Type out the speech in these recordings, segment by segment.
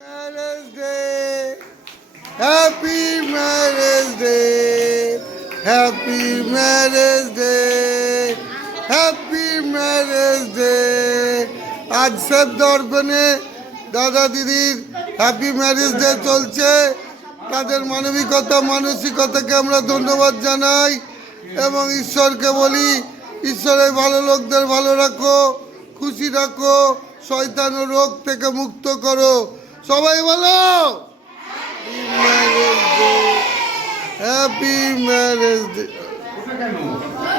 Marriage Day, Happy Marriage Day, Happy Marriage Day, Happy Marriage Day। আজ safe দর্পণে দাদা দিদির happy marriage day চলছে। তাদের মানবিকতা মানসিকতাকে আমরা ধন্যবাদ জানাই এবং ঈশ্বরকে বলি, ঈশ্বরের ভালো লোকদের ভালো রাখো, খুশি রাখো, শয়তান ও রোগ থেকে মুক্ত করো। সবাই বলো হ্যাপি ম্যারেজ ডে,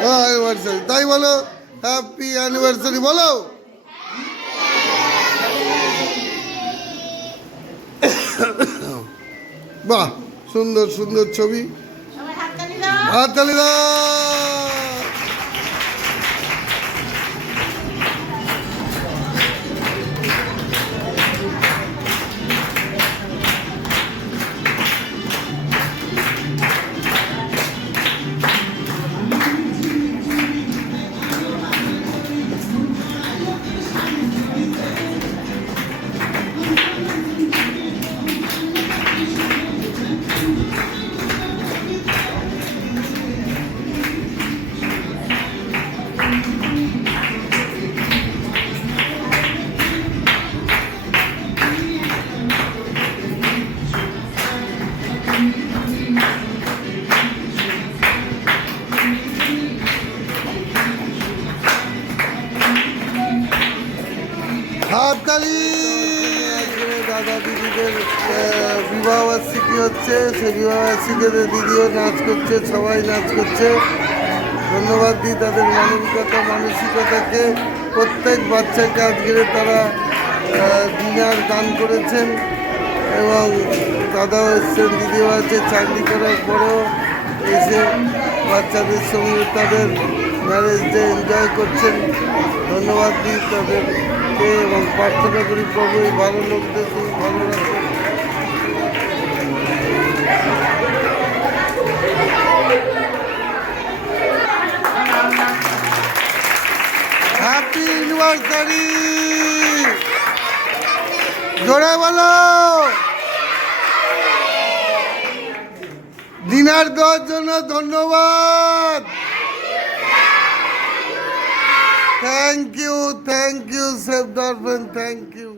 অ্যানিভার্সারি, তাই বলো হ্যাপি অ্যানিভার্সারি বলো। বাহ, সুন্দর সুন্দর ছবি, হাততালি দাও। হাততালি। দাদা দিদিদের বিবাহবার্ষিকী হচ্ছে, সেই বিবাহবার্ষিকীতে দিদিও নাচ করছে, সবাই নাচ করছে। ধন্যবাদ দিই তাদের মানবিকতা মানসিকতাকে। প্রত্যেক বাচ্চাকে আজকে তারা ডিনার দান করেছেন এবং দাদাও এসছেন, দিদিও আছে, চাকরি করার পরেও এসে বাচ্চাদের সঙ্গে তাদের ম্যারেজ ডে এনজয় করছেন। ধন্যবাদ দিই তাদেরকে এবং প্রার্থনা করি প্রভু এই ভালো লোকদের খুব ভালো রাখবেন। হ্যাপি অ্যানিভার্সারি জোরে বলো। ডিনার দেওয়ার জন্য ধন্যবাদ। Thank you safe Darpan, thank you.